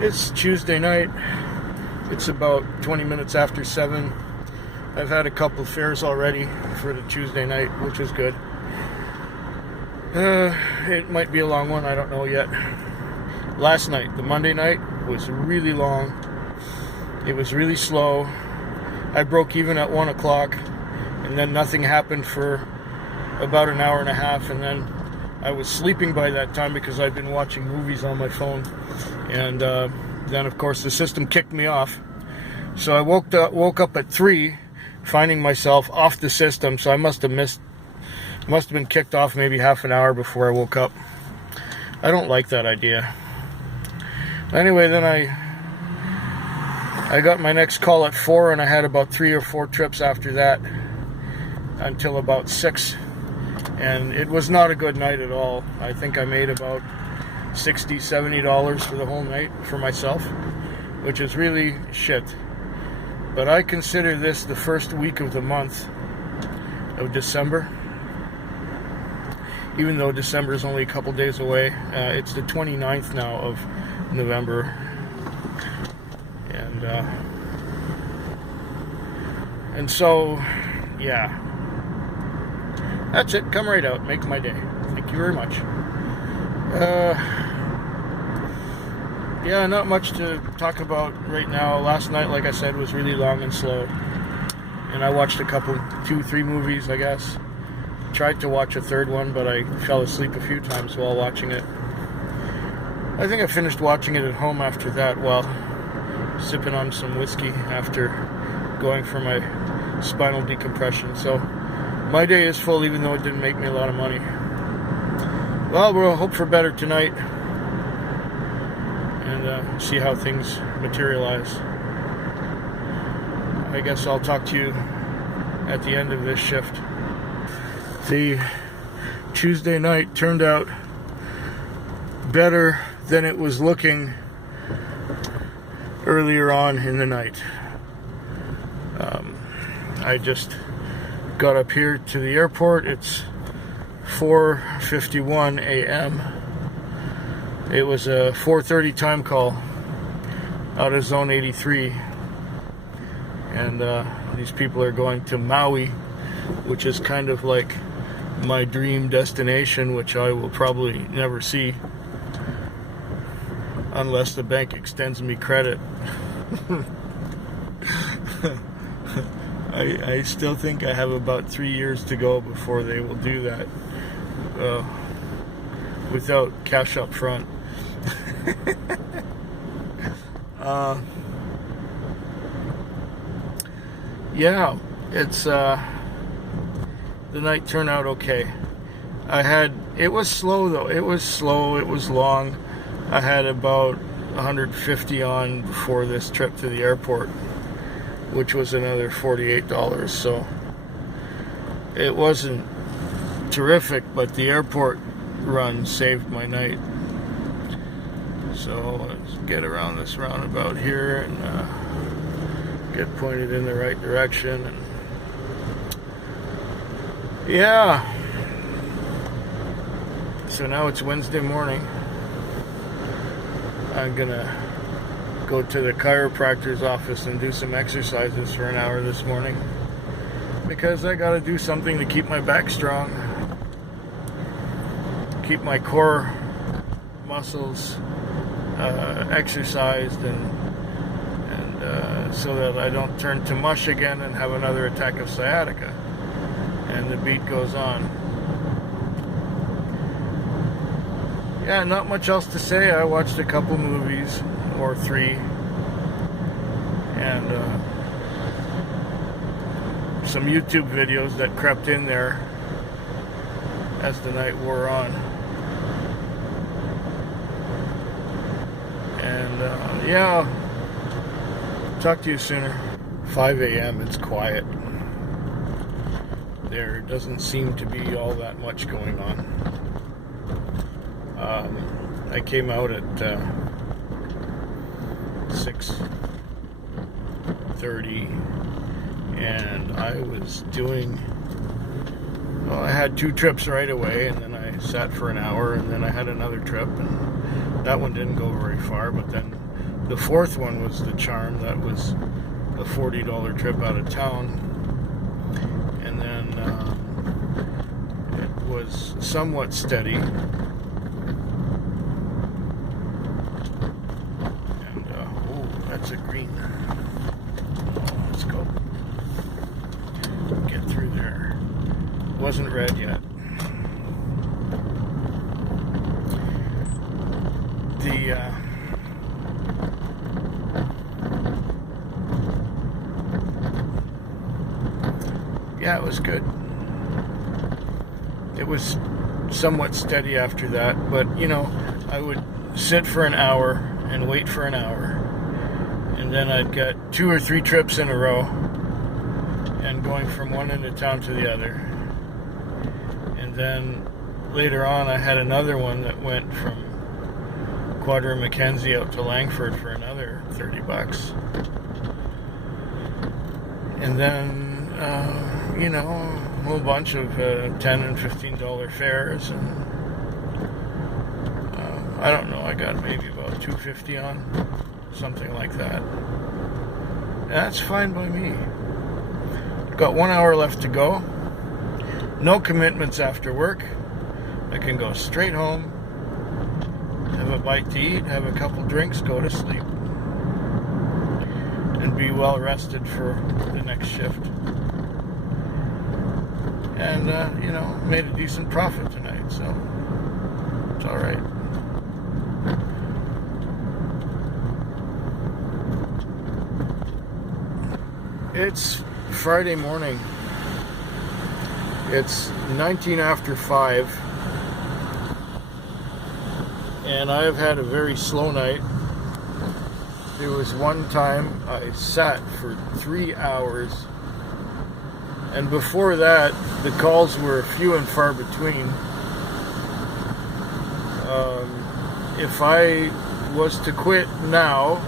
It's Tuesday night. It's about 20 minutes after 7. I've had a couple of fares already for the Tuesday night, which is good. It might be a long one, I don't know yet. Last night, the Monday night, was really long. It was really slow. I broke even at 1 o'clock, and then nothing happened for about an hour and a half, and then I was sleeping by that time because I'd been watching movies on my phone. And then, of course, the system kicked me off. So I woke up at 3, finding myself off the system. So I must have been kicked off maybe half an hour before I woke up. I don't like that idea. Anyway, then I got my next call at 4, and I had about 3 or 4 trips after that until about 6. And it was not a good night at all. I think I made about $60, $70 for the whole night for myself, which is really shit. But I consider this the first week of the month of December. Even though December is only a couple days away, it's the 29th now of November. And so, yeah. That's it. Come right out. Make my day. Thank you very much. Yeah, not much to talk about right now. Last night, like I said, was really long and slow. And I watched a couple, 2, 3 movies, I guess. Tried to watch a third one, but I fell asleep a few times while watching it. I think I finished watching it at home after that while sipping on some whiskey after going for my spinal decompression. So my day is full, even though it didn't make me a lot of money. Well, we'll hope for better tonight and see how things materialize. I guess I'll talk to you at the end of this shift. The Tuesday night turned out better than it was looking earlier on in the night. I just got up here to the airport. It's 4:51 a.m. It was a 4:30 time call out of Zone 83, and these people are going to Maui, which is kind of like my dream destination, which I will probably never see unless the bank extends me credit. I still think I have about 3 years to go before they will do that without cash up front. Yeah, it's the night turned out okay. It was slow though. It was slow. It was long. I had about 150 on before this trip to the airport, which was another $48. So it wasn't terrific, but the airport run saved my night. So let's get around this roundabout here and get pointed in the right direction. And yeah. So now it's Wednesday morning. I'm gonna go to the chiropractor's office and do some exercises for an hour this morning because I gotta do something to keep my back strong, keep my core muscles exercised, and so that I don't turn to mush again and have another attack of sciatica. And the beat goes on. Yeah, not much else to say. I watched a couple movies, or 3, and some YouTube videos that crept in there as the night wore on. And yeah, talk to you sooner. 5 a.m. It's quiet. There doesn't seem to be all that much going on. I came out at 6:30, and I was doing, well, I had 2 trips right away, and then I sat for an hour, and then I had another trip, and that one didn't go very far, but then the fourth one was the Charm. That was a $40 trip out of town. And then it was somewhat steady. And, oh, that's a green. Let's go. Get through there. Wasn't red yet. Yeah, it was good. It was somewhat steady after that, but you know, I would sit for an hour and wait for an hour, and then I'd get 2 or 3 trips in a row and going from one end of town to the other. And then later on I had another one that went from Quadra Mackenzie out to Langford for another $30. And then you know, a whole bunch of $10 and $15 fares, and I don't know, I got maybe about $2.50 on, something like that. And that's fine by me. Got 1 hour left to go. No commitments after work. I can go straight home, have a bite to eat, have a couple drinks, go to sleep, and be well rested for the next shift. And, you know, made a decent profit tonight, so it's all right. It's Friday morning. It's 19 after 5, and I've had a very slow night. There was one time I sat for 3 hours, and before that, the calls were few and far between. If I was to quit now,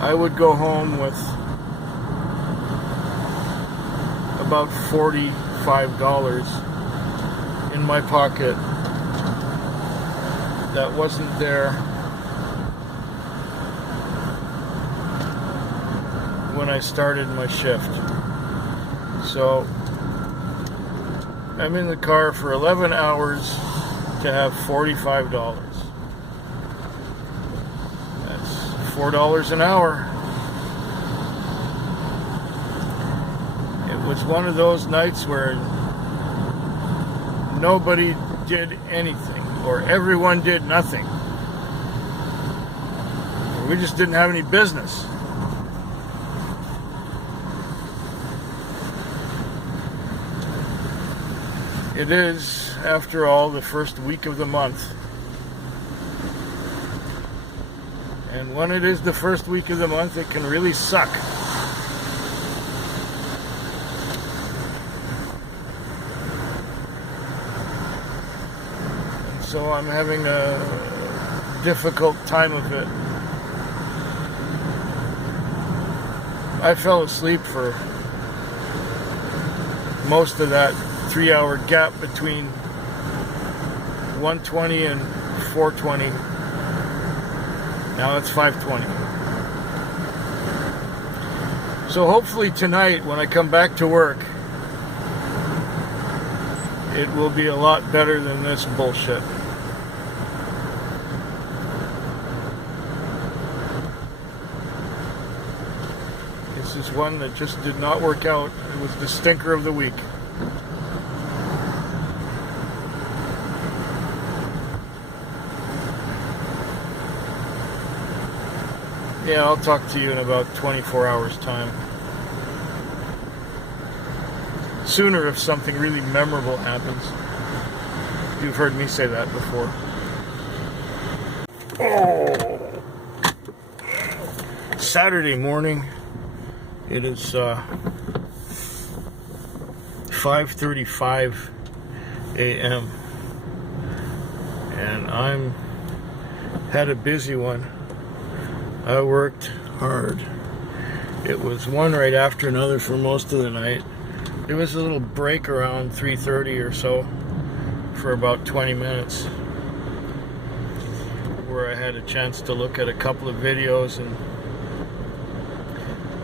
I would go home with about $45 in my pocket that wasn't there when I started my shift. So I'm in the car for 11 hours to have $45. That's $4 an hour. It was one of those nights where nobody did anything, or everyone did nothing. We just didn't have any business. It is, after all, the first week of the month. And when it is the first week of the month, it can really suck. And so I'm having a difficult time of it. I fell asleep for most of that 3-hour gap between 1:20 and 4:20. Now it's 5:20. So hopefully tonight when I come back to work, it will be a lot better than this bullshit. This is one that just did not work out. It was the stinker of the week. Yeah, I'll talk to you in about 24 hours' time. Sooner if something really memorable happens. You've heard me say that before. Oh. Saturday morning. It is 5:35 a.m. and I'm had a busy one. I worked hard. It was one right after another for most of the night. There was a little break around 3:30 or so for about 20 minutes where I had a chance to look at a couple of videos and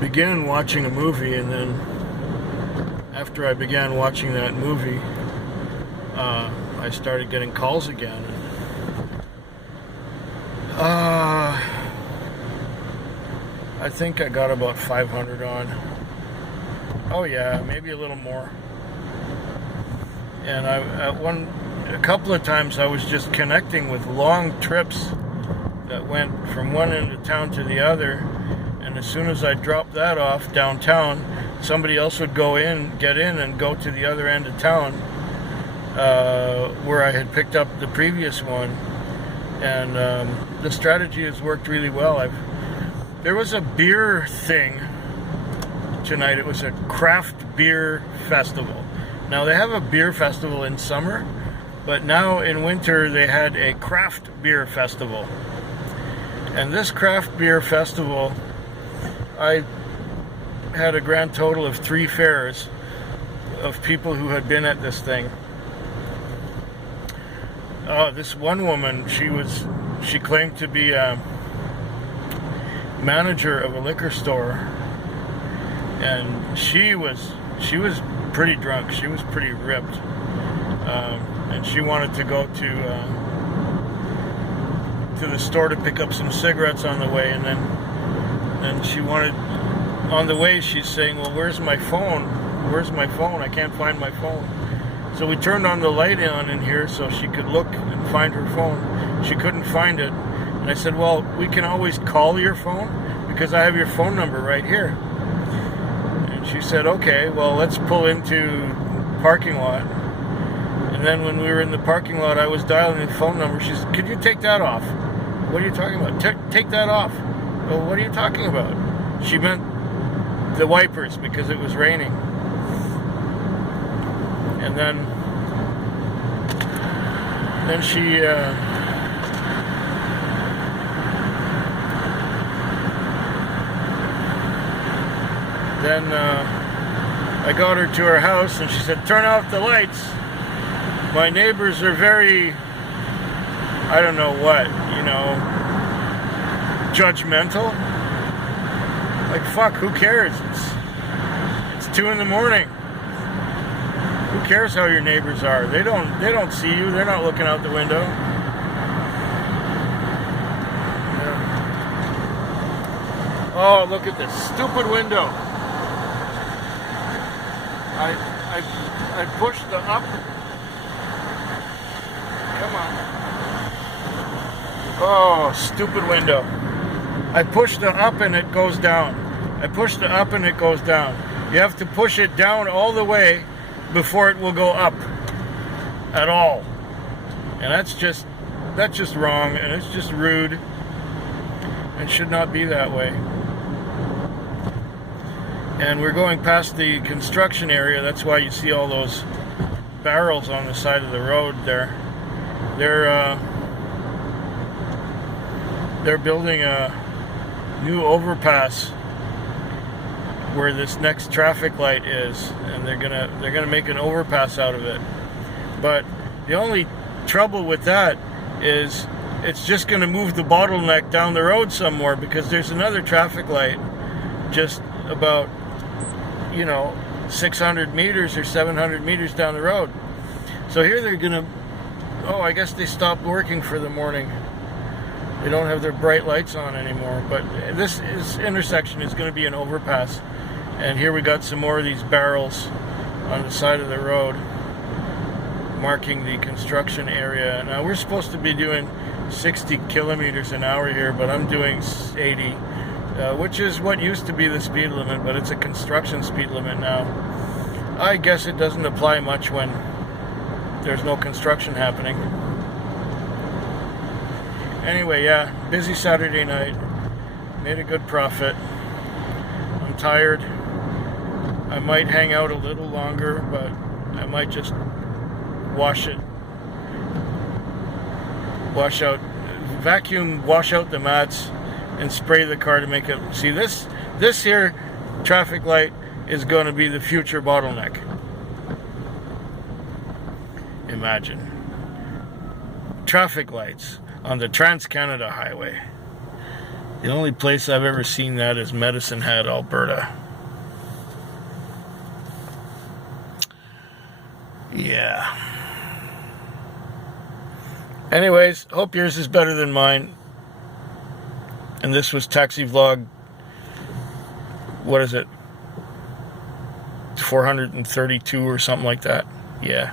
began watching a movie, and then after I began watching that movie, I started getting calls again. I think I got about 500 on. Oh yeah, maybe a little more. And a couple of times I was just connecting with long trips that went from one end of town to the other, and as soon as I dropped that off downtown, somebody else would get in and go to the other end of town where I had picked up the previous one. And the strategy has worked really well. There was a beer thing tonight. It was a craft beer festival. Now they have a beer festival in summer, but now in winter they had a craft beer festival. And this craft beer festival, I had a grand total of 3 fares of people who had been at this thing. This one woman, she claimed to be a manager of a liquor store, and she was pretty drunk. She was pretty ripped, and she wanted to go to the store to pick up some cigarettes on the way, and then she wanted, on the way she's saying, well, where's my phone? Where's my phone? I can't find my phone. So we turned on the light on in here so she could look and find her phone. She couldn't find it. And I said, well, we can always call your phone because I have your phone number right here. And she said, okay, well, let's pull into parking lot. And then when we were in the parking lot, I was dialing the phone number. She said, could you take that off? What are you talking about? Take that off. Well, what are you talking about? She meant the wipers because it was raining. And then she I got her to her house, and she said, turn off the lights. My neighbors are very, I don't know what, judgmental. Like, fuck, who cares? It's 2 in the morning. Who cares how your neighbors are? They don't see you. They're not looking out the window. Yeah. Oh, look at this stupid window. I pushed the up. Come on. Oh, stupid window. I push the up and it goes down. I push the up and it goes down. You have to push it down all the way before it will go up at all. And that's just wrong, and it's just rude. It should not be that way. And we're going past the construction area. That's why you see all those barrels on the side of the road there. They're building a new overpass where this next traffic light is, and they're gonna make an overpass out of it. But the only trouble with that is it's just gonna move the bottleneck down the road some more, because there's another traffic light just about 600 meters or 700 meters down the road. So here they're gonna, I guess they stopped working for the morning. They don't have their bright lights on anymore. But this intersection is going to be an overpass. And here we got some more of these barrels on the side of the road marking the construction area. Now we're supposed to be doing 60 kilometers an hour here, but I'm doing 80, which is what used to be the speed limit, but it's a construction speed limit now. I guess it doesn't apply much when there's no construction happening. Anyway, yeah, busy Saturday night. Made a good profit. I'm tired. I might hang out a little longer, but I might just wash out the mats and spray the car to make it. See, this here traffic light is going to be the future bottleneck. Imagine. Traffic lights on the Trans-Canada Highway. The only place I've ever seen that is Medicine Hat, Alberta. Yeah. Anyways, hope yours is better than mine. And this was Taxi Vlog, what is it? 432 or something like that. Yeah.